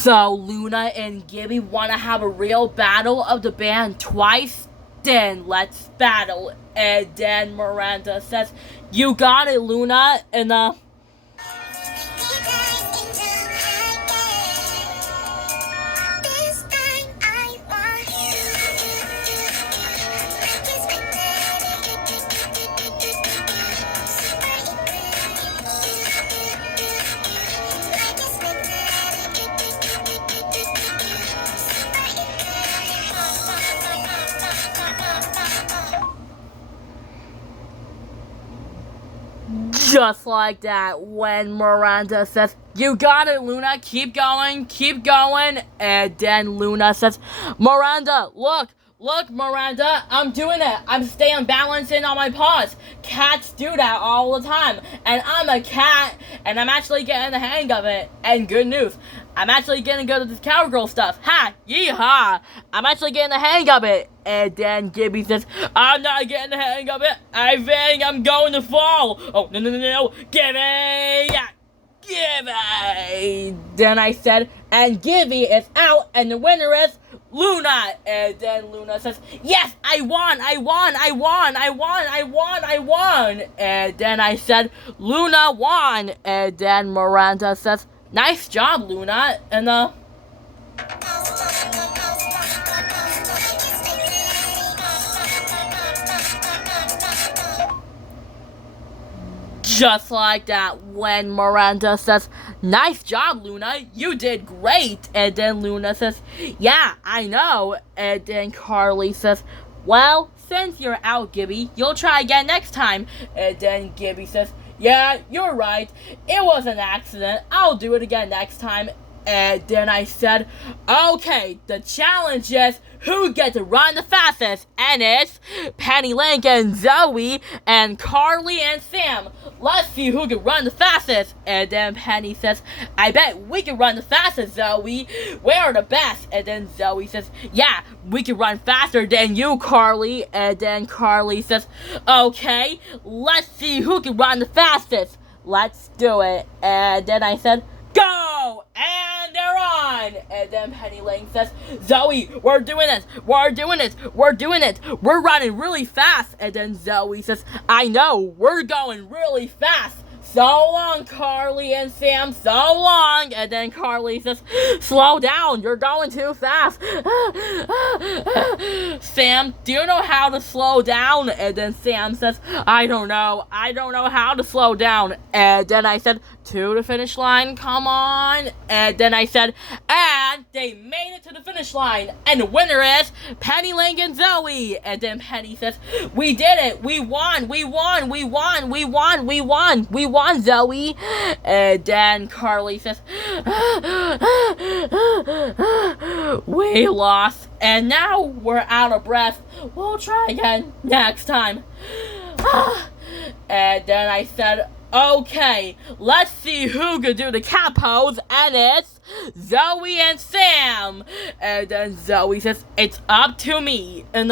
So Luna and Gibby want to have a real battle of the band twice? Then let's battle. And then Miranda says, "You got it, Luna." And just like that, when Miranda says, "You got it, Luna, keep going," and then Luna says, "Miranda, look, Miranda, I'm doing it. I'm staying balanced in on my paws. Cats do that all the time, and I'm a cat, and I'm actually getting the hang of it. And good news, I'm actually getting good at this cowgirl stuff. Ha! Yeehaw! I'm actually getting the hang of it." And then Gibby says, "I'm not getting the hang of it. I think I'm going to fall. Oh, no. Gibby! Gibby!" Then I said, "And Gibby is out, and the winner is Luna." And then Luna says, "Yes, I won." And then I said, "Luna won." And then Miranda says, "Nice job, Luna." And just like that, when Miranda says, "Nice job, Luna, you did great." And then Luna says, "Yeah, I know." And then Carly says, "Well, since you're out, Gibby, you'll try again next time." And then Gibby says, "Yeah, you're right. It was an accident. I'll do it again next time." And then I said, "Okay, the challenge is who gets to run the fastest, and it's Penny Link and Zoe and Carly and Sam. Let's see who can run the fastest." And then Penny says, "I bet we can run the fastest, Zoe. We're the best." And then Zoe says, "Yeah, we can run faster than you, Carly." And then Carly says, "Okay, let's see who can run the fastest. Let's do it." And then I said, "Go!" And they're on. And then Penny Lane says, "Zoe, we're doing it. We're running really fast." And then Zoe says, "I know, we're going really fast. So long, Carly and Sam, so long." And then Carly says, "Slow down, you're going too fast." "Sam, do you know how to slow down?" And then Sam says, I don't know how to slow down." And then I said, "To the finish line, come on." And then I said, and they made it to the finish line, and the winner is Penny Link and Zoe. And then Penny says, "We did it, we won, Zoe." And then Carly says, "We lost, and now we're out of breath. We'll try again next time." And then I said, "Okay, let's see who can do the cat pose," and it's Zoe and Sam. And then Zoe says, "It's up to me." And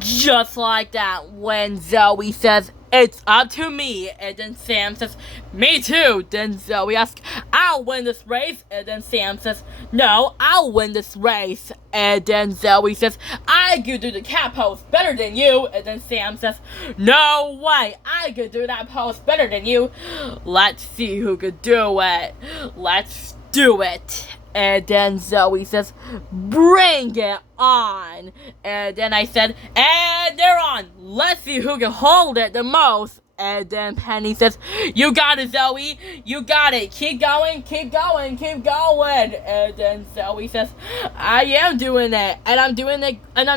just like that, when Zoe says, "It's up to me," and then Sam says, "Me too." Then Zoe asks, "I'll win this race." And then Sam says, "No, I'll win this race." And then Zoe says, "I could do the cat pose better than you." And then Sam says, "No way, I could do that pose better than you. Let's see who could do it. Let's do it." And then Zoe says, "Bring it on." And then I said, "And they're on. Let's see who can hold it the most." And then Penny says, "You got it, Zoe. You got it. Keep going. And then Zoe says, "I am doing it. And I'm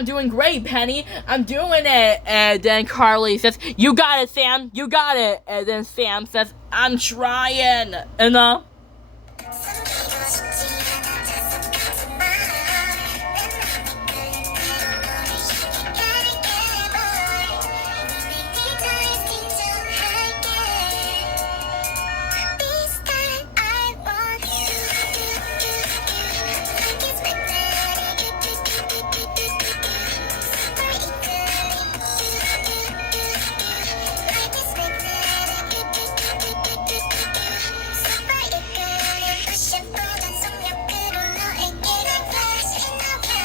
doing great, Penny. I'm doing it." And then Carly says, "You got it, Sam. You got it." And then Sam says, "I'm trying." And